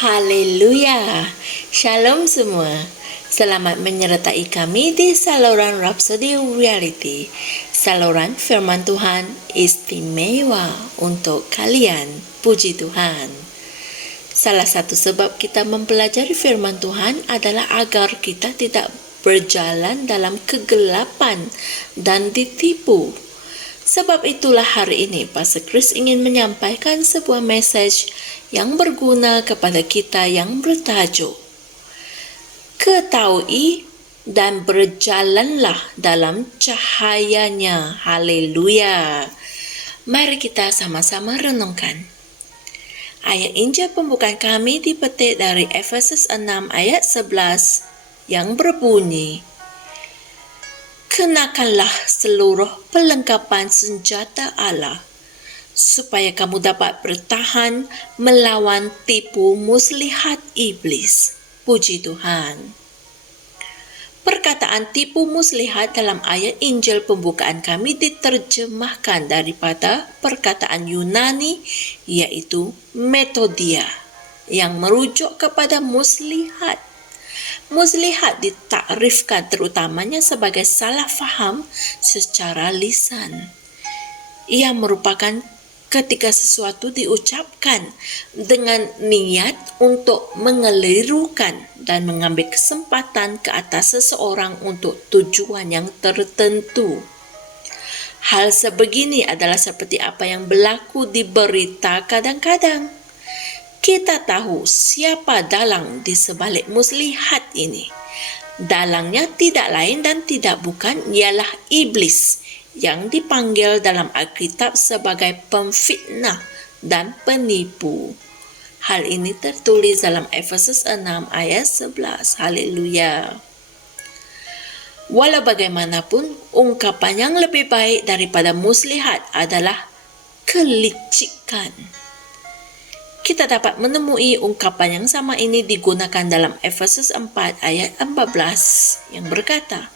Haleluya. Shalom semua. Selamat menyertai kami di saluran Rhapsody Reality. Saluran firman Tuhan istimewa untuk kalian. Puji Tuhan. Salah satu sebab kita mempelajari firman Tuhan adalah agar kita tidak berjalan dalam kegelapan dan ditipu. Sebab itulah hari ini Pastor Chris ingin menyampaikan sebuah message yang berguna kepada kita yang bertajuk Ketahui dan berjalanlah dalam cahayanya. Haleluya. Mari kita sama-sama renungkan. Ayat Injil pembukaan kami dipetik dari Efesus 6 ayat 11 yang berbunyi, kenakanlah seluruh perlengkapan senjata Allah, supaya kamu dapat bertahan melawan tipu muslihat iblis. Puji Tuhan. Perkataan tipu muslihat dalam ayat Injil pembukaan kami diterjemahkan daripada perkataan Yunani, yaitu metodia, yang merujuk kepada muslihat. Muslihat ditakrifkan terutamanya sebagai salah faham secara lisan. Ia merupakan ketika sesuatu diucapkan dengan niat untuk mengelirukan dan mengambil kesempatan ke atas seseorang untuk tujuan yang tertentu. Hal sebegini adalah seperti apa yang berlaku di berita kadang-kadang. Kita tahu siapa dalang di sebalik muslihat ini. Dalangnya tidak lain dan tidak bukan ialah iblis yang dipanggil dalam Alkitab sebagai pemfitnah dan penipu. Hal ini tertulis dalam Efesus 6 ayat 11. Haleluya. Walau bagaimanapun, ungkapan yang lebih baik daripada muslihat adalah kelicikan. Kita dapat menemui ungkapan yang sama ini digunakan dalam Efesus 4 ayat 14 yang berkata,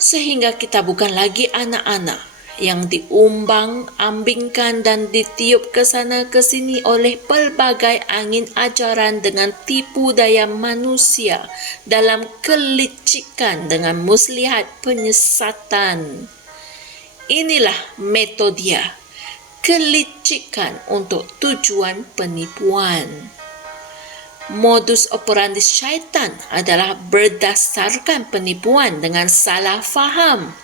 sehingga kita bukan lagi anak-anak yang diumbang-ambingkan dan ditiup ke sana ke sini oleh pelbagai angin ajaran dengan tipu daya manusia dalam kelicikan dengan muslihat penyesatan. Inilah metodia kelicikan untuk tujuan penipuan. Modus operandi syaitan adalah berdasarkan penipuan dengan salah faham.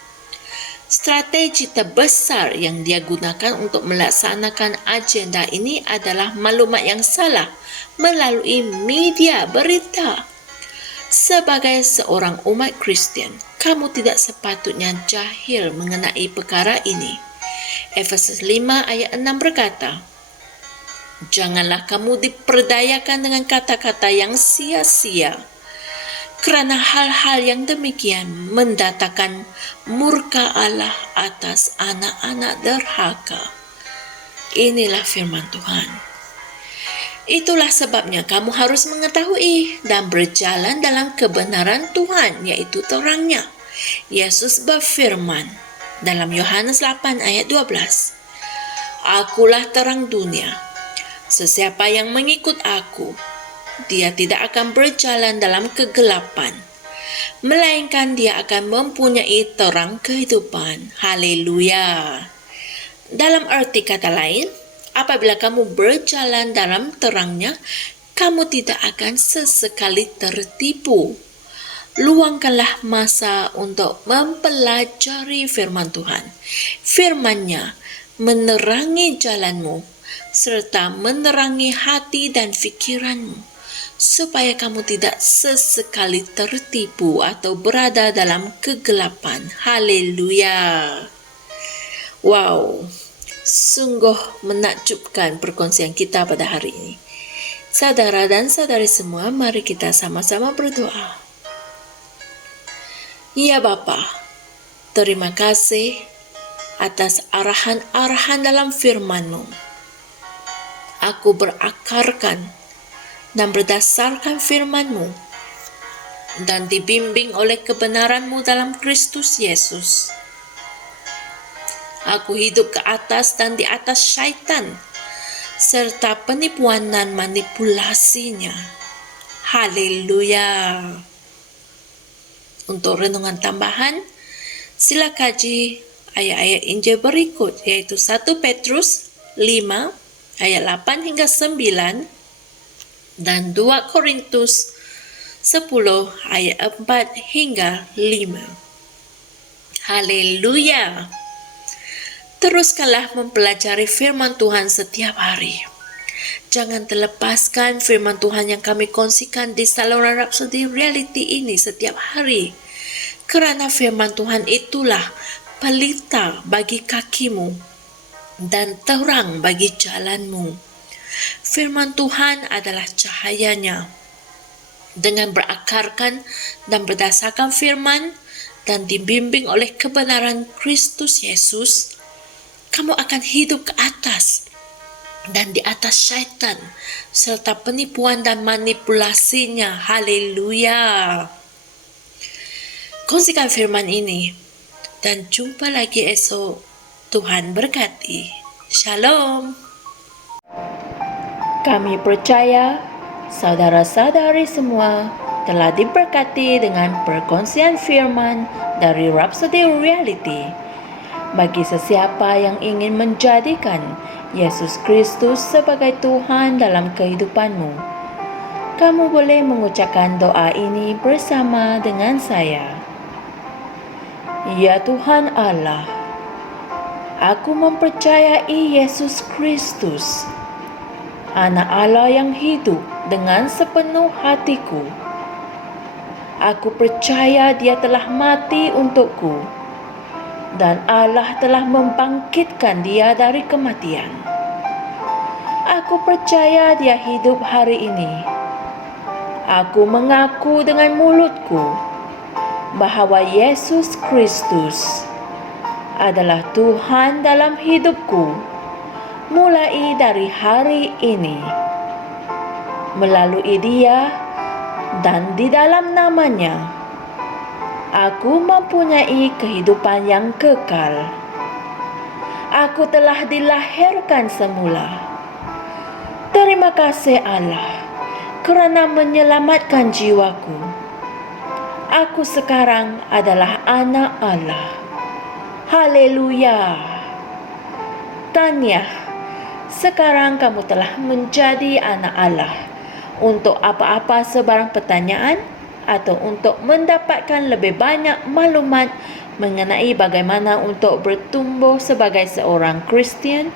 Strategi terbesar yang dia gunakan untuk melaksanakan agenda ini adalah maklumat yang salah melalui media berita. Sebagai seorang umat Kristian, kamu tidak sepatutnya jahil mengenai perkara ini. Efesus 5 ayat 6 berkata, janganlah kamu diperdayakan dengan kata-kata yang sia-sia, kerana hal-hal yang demikian mendatangkan murka Allah atas anak-anak derhaka. Inilah firman Tuhan. Itulah sebabnya kamu harus mengetahui dan berjalan dalam kebenaran Tuhan, yaitu terangnya. Yesus berfirman dalam Yohanes 8 ayat 12, akulah terang dunia. Sesiapa yang mengikut aku, dia tidak akan berjalan dalam kegelapan, melainkan dia akan mempunyai terang kehidupan. Haleluya. Dalam arti kata lain, apabila kamu berjalan dalam terangnya, kamu tidak akan sesekali tertipu. Luangkanlah masa untuk mempelajari firman Tuhan. Firman-Nya menerangi jalanmu serta menerangi hati dan fikiranmu, supaya kamu tidak sesekali tertipu atau berada dalam kegelapan. Haleluya. Wow, sungguh menakjubkan perkongsian kita pada hari ini. Saudara dan saudari semua, mari kita sama-sama berdoa. Ya Bapa, terima kasih atas arahan-arahan dalam firman-Mu. Aku berakarkan dan berdasarkan firman-Mu dan dibimbing oleh kebenaran-Mu dalam Kristus Yesus. Aku hidup ke atas dan di atas syaitan, serta penipuan dan manipulasinya. Haleluya. Untuk renungan tambahan, sila kaji ayat-ayat Injil berikut, yaitu 1 Petrus 5 ayat 8 hingga 9 dan 2 Korintus 10 ayat 4 hingga 5. Haleluya. Teruskanlah mempelajari firman Tuhan setiap hari. Jangan terlepaskan firman Tuhan yang kami kongsikan di saluran Rhapsody Reality ini setiap hari. Kerana firman Tuhan itulah pelita bagi kakimu dan terang bagi jalanmu. Firman Tuhan adalah cahayanya. Dengan berakarkan dan berdasarkan firman dan dibimbing oleh kebenaran Kristus Yesus, kamu akan hidup ke atas dan di atas syaitan serta penipuan dan manipulasinya. Haleluya. Kongsikan firman ini dan jumpa lagi esok. Tuhan berkati. Shalom. Kami percaya saudara-saudari semua telah diberkati dengan perkongsian firman dari Rhapsody Reality. Bagi sesiapa yang ingin menjadikan Yesus Kristus sebagai Tuhan dalam kehidupanmu, kamu boleh mengucapkan doa ini bersama dengan saya. Ya Tuhan Allah, aku mempercayai Yesus Kristus, Anak Allah yang hidup dengan sepenuh hatiku. Aku percaya Dia telah mati untukku dan Allah telah membangkitkan Dia dari kematian. Aku percaya Dia hidup hari ini. Aku mengaku dengan mulutku bahwa Yesus Kristus adalah Tuhan dalam hidupku mulai dari hari ini. Melalui Dia dan di dalam nama-Nya, aku mempunyai kehidupan yang kekal. Aku telah dilahirkan semula. Terima kasih Allah kerana menyelamatkan jiwaku. Aku sekarang adalah anak Allah. Haleluya. Tahniah, sekarang kamu telah menjadi anak Allah. Untuk apa-apa sebarang pertanyaan atau untuk mendapatkan lebih banyak maklumat mengenai bagaimana untuk bertumbuh sebagai seorang Kristian,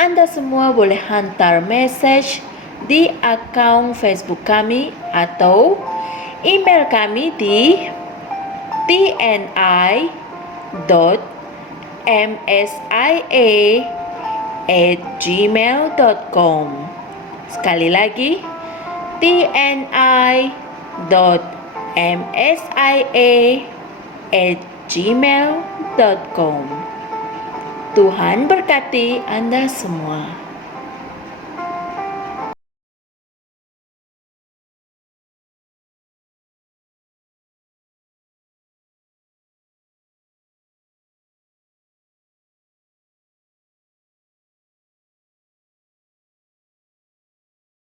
anda semua boleh hantar mesej di akaun Facebook kami atau email kami di tni.msia@gmail.com. Sekali lagi, tni.msia@gmail.com. Tuhan berkati Anda semua.